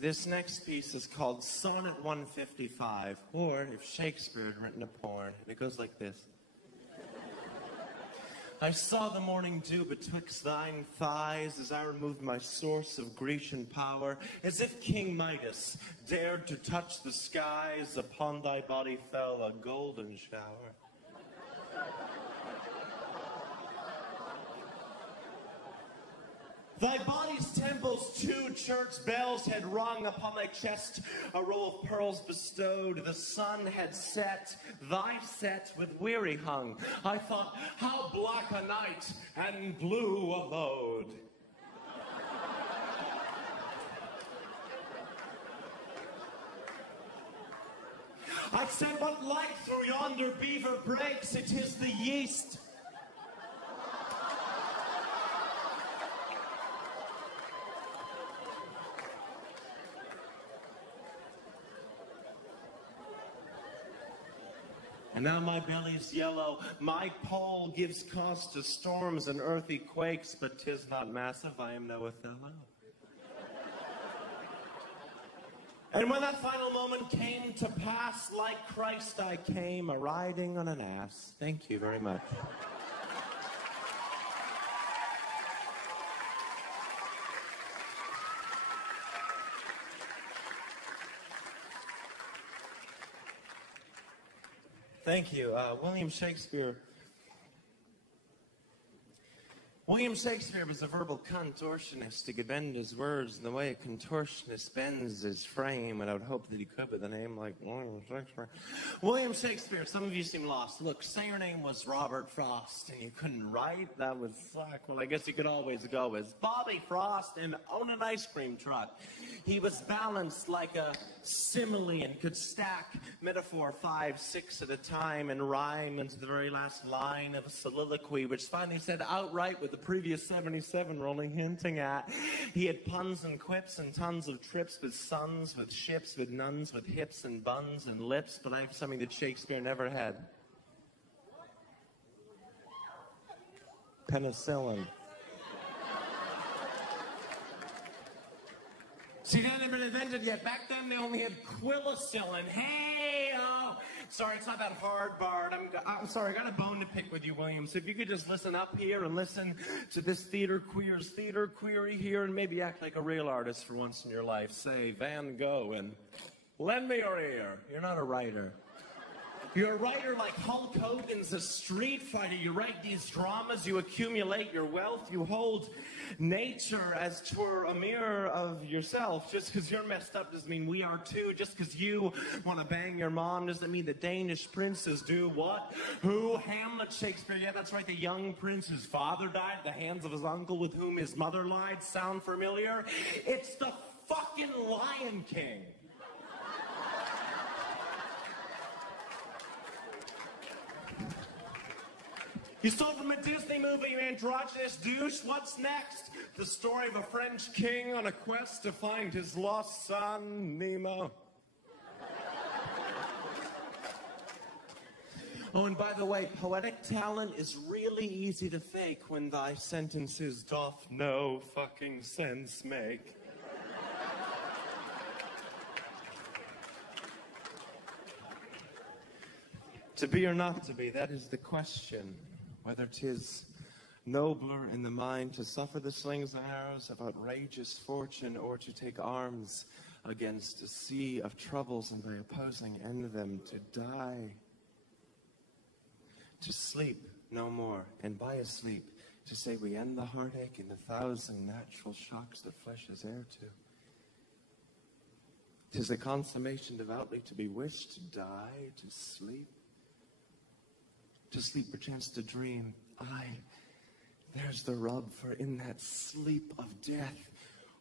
This next piece is called Sonnet 155, or if Shakespeare had written a porn, and it goes like this. I saw the morning dew betwixt thine thighs as I removed my source of Grecian power, as if King Midas dared to touch the skies, upon thy body fell a golden shower. Thy body's temples, 2 church bells had rung, upon thy chest a row of pearls bestowed. The sun had set, thy set with weary hung. I thought, how black a night and blue a load. I said, what light through yonder beaver breaks? It is the yeast. And now my belly's yellow, my pole gives cause to storms and earthy quakes, but 'tis not massive, I am no Othello. And when that final moment came to pass, like Christ I came, a-riding on an ass. Thank you very much. Thank you. William Shakespeare was a verbal contortionist. He could bend his words in the way a contortionist bends his frame, and I would hope that he could with a name like William Shakespeare. William Shakespeare, some of you seem lost. Look, say your name was Robert Frost, and you couldn't write? That would suck. Well, I guess you could always go as Bobby Frost and own an ice cream truck. He was balanced like a simile and could stack metaphor 5, 6 at a time and rhyme into the very last line of a soliloquy, which finally said outright with the previous 77 were only hinting at. He had puns and quips and tons of trips with sons, with ships, with nuns, with hips and buns and lips, but I have something that Shakespeare never had. Penicillin. See, that hadn't been invented yet. Back then, they only had quillicillin. Hey, oh. Sorry, it's not that hard, Bard. I'm sorry, I got a bone to pick with you, William. So if you could just listen up here and listen to this theater query here and maybe act like a real artist for once in your life. Say Van Gogh and lend me your ear. You're not a writer. You're a writer like Hulk Hogan's a street fighter. You write these dramas, you accumulate your wealth, you hold nature as twere a mirror of yourself. Just because you're messed up doesn't mean we are too. Just because you want to bang your mom doesn't mean the Danish princes do. What? Who? Hamlet, Shakespeare. Yeah, that's right, the young prince whose father died at the hands of his uncle with whom his mother lied. Sound familiar? It's the fucking Lion King. You stole from a Disney movie, you androgynous douche. What's next? The story of a French king on a quest to find his lost son, Nemo. Oh, and by the way, poetic talent is really easy to fake when thy sentences doth no fucking sense make. To be or not to be, that is the question. Whether 'tis nobler in the mind to suffer the slings and arrows of outrageous fortune, or to take arms against a sea of troubles and by opposing end them to die. To sleep no more, and by a sleep to say we end the heartache and the 1,000 natural shocks that flesh is heir to. 'Tis a consummation devoutly to be wished, to die, to sleep. To sleep, perchance to dream. Aye, there's the rub, for in that sleep of death,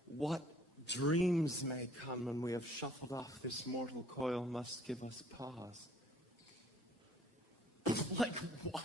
what dreams may come when we have shuffled off this mortal coil must give us pause. Like what?